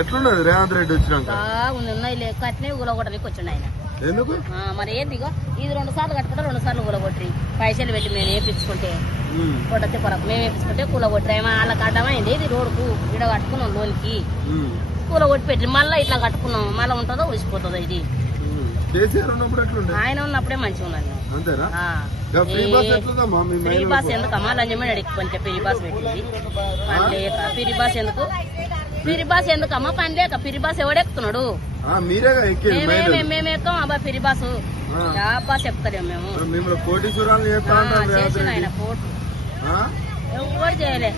ఎట్లున్నది రేవంత్ రెడ్డి వచ్చినాక? ఉన్నాయి కట్టినే ఊలగొట్టడానికి వచ్చిండు ఆయన. ఎందుకు మరి ఏందిగో ఇది 2 సార్లు కట్టుకుంటే 2 సార్లు కూలగొట్టి పైసలు పెట్టి మేము వేపించుకుంటే కొట్టతే పొరకు మేము వేపించుకుంటే కూలగొట్టి వాళ్ళకి అడ్డమైంది. ఇది రోడ్డుకు ఇడ కట్టుకున్నాం లోన్కి కూలగొట్టి పెట్టి మళ్ళీ ఇట్లా కట్టుకున్నాం. మళ్ళీ ఉంటుందో ఊసిపోతుందో ఇది. ఆయన ఉన్నప్పుడే మంచిగా ఉన్నది. ఫ్రీ బాస్ ఎందుకమ్మా లంజమని అడిగిపోతే ఫ్రీ బాస్ పెట్టింది పని లేక. ఫ్రీ బాస్ ఎందుకు? ఫ్రీ బాస్ ఎందుకమ్మా పని లేక? ఫ్రీ బాస్ ఎవడెక్కుతున్నాడు? మేము ఎక్కాం అబ్బా ఫ్రీ బాస్. బాస్ ఎక్కుతలేము మేము. చేసిన ఆయన కోర్టు ఎవరు చేయలే.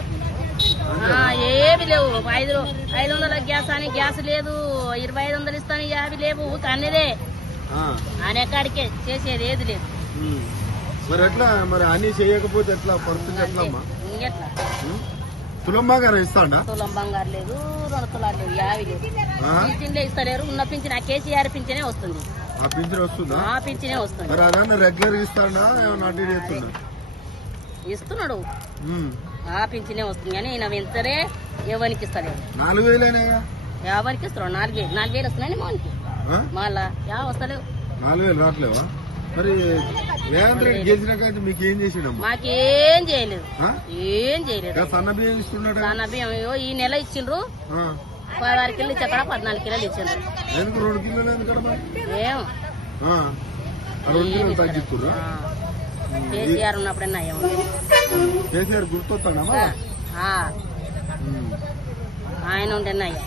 ఏమి లేవు. 500 గ్యాస్ అని గ్యాస్ లేదు. 2500 ఇస్తాను యావి లేవు. అన్నదే ఆయన ఎక్కడికే చేసేది ఏది లేదు. మరి ఎట్లా మరి అన్ని చేయకపోతే ఎట్లా పరిస్థితి? ఎట్లా ఇంకెట్లా? తులం బంగారం ఇస్తాడా? తులం బంగారు లేదు, 2 తులాలు లేవు, యావి లేదు. పింఛన్లే ఇస్తలేరు. ఉన్న పింఛన్ ఆ కేసీఆర్ పింఛనే వస్తుంది. ఆ పింఛన్ వస్తుందా? ఆ పింఛనే వస్తుంది. మరి అదన్నా రెగ్యులర్ ఇస్తాడా? ఇస్తున్నాడు. ఆ పింఛనే వస్తుంది కానీ ఈయన వెంటనే ఎవరికి ఇస్తలేరు. 4000 ఎవరికి ఇస్తున్నాడు? 4000 వస్తున్నాయి మోనికి. మళ్ళా వస్తలేవు. 4000 రావట్లేవా? మరి రేవంత్ రెడ్డి గెలిచినాక మీకు ఏం చేసినా? మాకేం చేయలేదు. ఏం చేయలేదు. సన్న బియ్యం ఇస్తున్నాడు. సన్న బియ్యం ఈ నెల ఇచ్చిండ్రు. 16 కిలోలు ఇచ్చి అక్కడ 14 కిలోలు ఇచ్చిండ్రు. ఎందుకు 2 కిలోలు? ఏం 2 కిలోలు తగ్గిస్తున్నారు. కేసీఆర్ ఉన్నప్పుడన్నా కేసీఆర్ గుర్తొస్తాడా? ఆయన ఉండేనయ్యా.